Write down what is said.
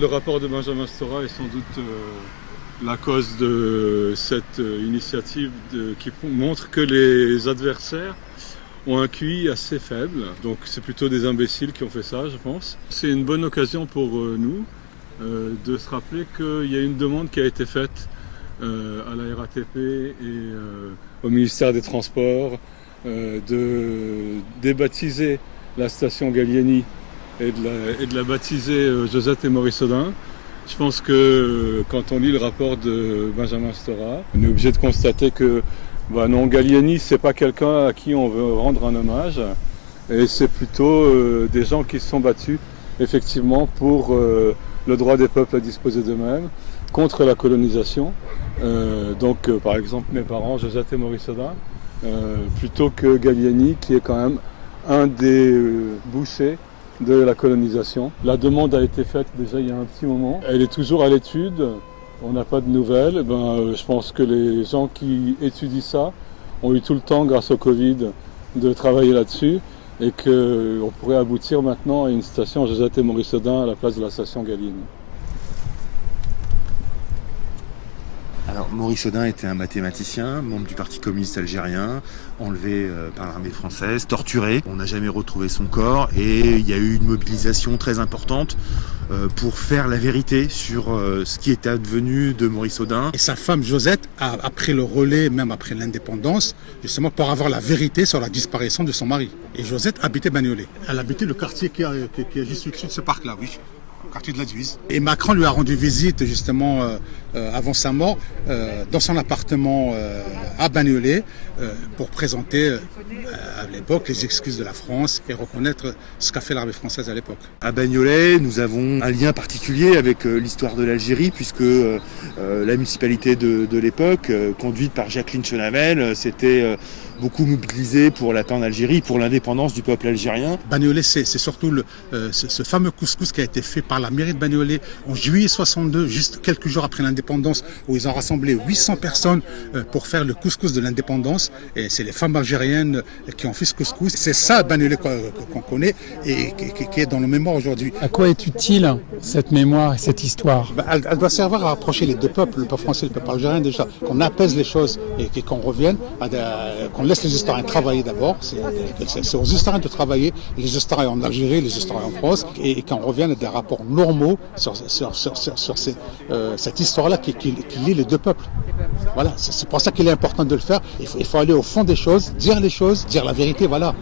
Le rapport de Benjamin Stora est sans doute la cause de cette initiative qui montre que les adversaires ont un QI assez faible. Donc c'est plutôt des imbéciles qui ont fait ça, je pense. C'est une bonne occasion pour nous de se rappeler qu'il y a une demande qui a été faite à la RATP et au ministère des Transports de débaptiser la station Gallieni et de la baptiser Josette et Maurice Audin. Je pense que quand on lit le rapport de Benjamin Stora, on est obligé de constater que non, Gallieni, c'est pas quelqu'un à qui on veut rendre un hommage, et c'est plutôt des gens qui se sont battus effectivement pour le droit des peuples à disposer d'eux-mêmes, contre la colonisation. Par exemple, mes parents, Josette et Maurice Audin, plutôt que Gallieni, qui est quand même un des bouchers de la colonisation. La demande a été faite déjà il y a un petit moment. Elle est toujours à l'étude, on n'a pas de nouvelles. Je pense que les gens qui étudient ça ont eu tout le temps, grâce au Covid, de travailler là-dessus et qu'on pourrait aboutir maintenant à une station Josette et Maurice Audin à la place de la station Gallieni. Alors, Maurice Audin était un mathématicien, membre du Parti communiste algérien, enlevé par l'armée française, torturé. On n'a jamais retrouvé son corps et il y a eu une mobilisation très importante pour faire la vérité sur ce qui était advenu de Maurice Audin. Et sa femme Josette a pris le relais, même après l'indépendance, justement pour avoir la vérité sur la disparition de son mari. Et Josette habitait Bagnolet. Elle habitait le quartier qui est juste au-dessus de ce parc-là, oui. Quartier de la Divise. Et Macron lui a rendu visite justement avant sa mort dans son appartement à Bagnolet pour présenter à l'époque les excuses de la France et reconnaître ce qu'a fait l'armée française à l'époque. À Bagnolet, nous avons un lien particulier avec l'histoire de l'Algérie puisque la municipalité de l'époque, conduite par Jacqueline Chenavel, s'était beaucoup mobilisée pour la paix en Algérie, pour l'indépendance du peuple algérien. Bagnolet, c'est surtout ce fameux couscous qui a été fait par la mairie de Bagnolet en juillet 62, juste quelques jours après l'indépendance, où ils ont rassemblé 800 personnes pour faire le couscous de l'indépendance. Et c'est les femmes algériennes qui ont fait ce couscous. C'est ça, Bagnolet, qu'on connaît et qui est dans nos mémoires aujourd'hui. À quoi est utile cette mémoire et cette histoire ? Elle doit servir à rapprocher les deux peuples, le peuple français et le peuple algérien déjà, qu'on apaise les choses et qu'on revienne, qu'on laisse les historiens travailler d'abord. C'est aux historiens de travailler, les historiens en Algérie, les historiens en France, et qu'on revienne à des rapports normaux sur cette histoire-là qui lie les deux peuples. Voilà, c'est pour ça qu'il est important de le faire. Il faut aller au fond des choses, dire les choses, dire la vérité, voilà.